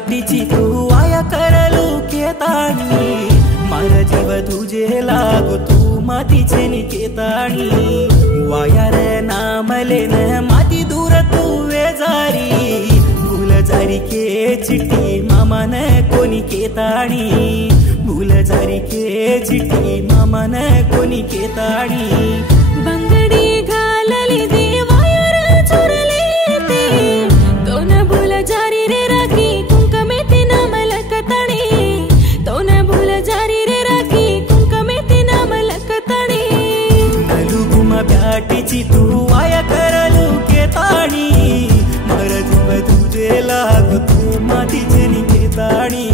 ब्याटीची तू आया करलू केताणी मारा जीव तुझे लागो तू मातीचे निकेताणी वाया रे नामले न माती दूर तू वेजारी भूलजारी के चिट्ठी मामा न कोनी केताणी भूलजारी के चिट्ठी मामा न कोनी केताणी बंगडी घालली देवायर चोरले ते तो न भूलजारी रे राखी कुंकमेते नाम लकताणी तो न भूलजारी रे राखी कुंकमेते नाम लकताणी नलू घुमा ब्याटीची तू आया करलू केताणी मर जीव तुझे लागो तू मातीचे निकेताणी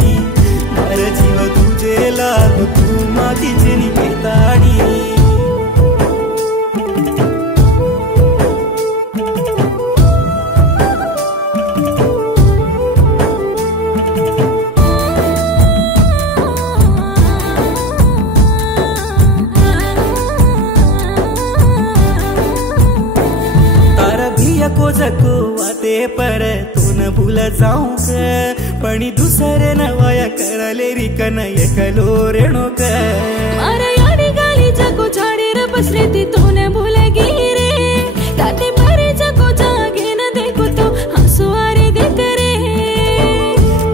मर जीव तुझे लागो तू मातीचे निकेताणी को जको वाते पर तू न भूल जाऊं पणी दुसरे नवाया करले रिकन एकलो रेणो क मारा याडी गाली जको झाडे र बसले ती तो न भूल गिरे ताते परे जको जागे न देखो तो हंसू आरे दे करे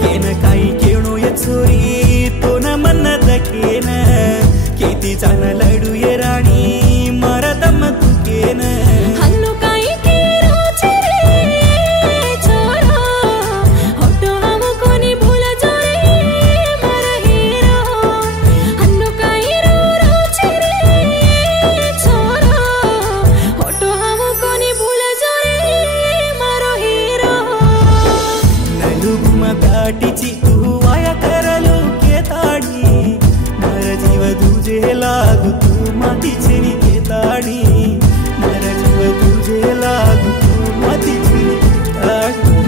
केन काही केणो ये छोरी तो न मन दकेन केती जान लडू ये राणी मारा दम तू केन हल्लो काही ब्याटीची तू आया करलू केताणी मर जीव तुझे लागू तू मातीचे निकेताणी मर जीव तुझे लागू तू मातीचे निकेताणी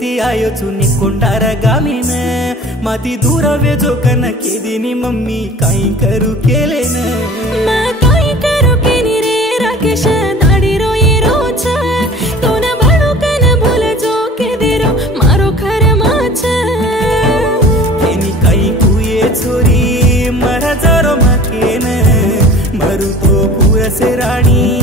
ती आयो चुनी कोंडार गामीन माती दूर वेजो कन केदिनी मम्मी काही करू केले न काही करू केनी रे राकेश दाडी रोये रोच तो न भाडू कन भूल जो के देरो मारो खर माछ केनी काही कुये छोरी मर जरो मकेन मरू तो पुरसे राणी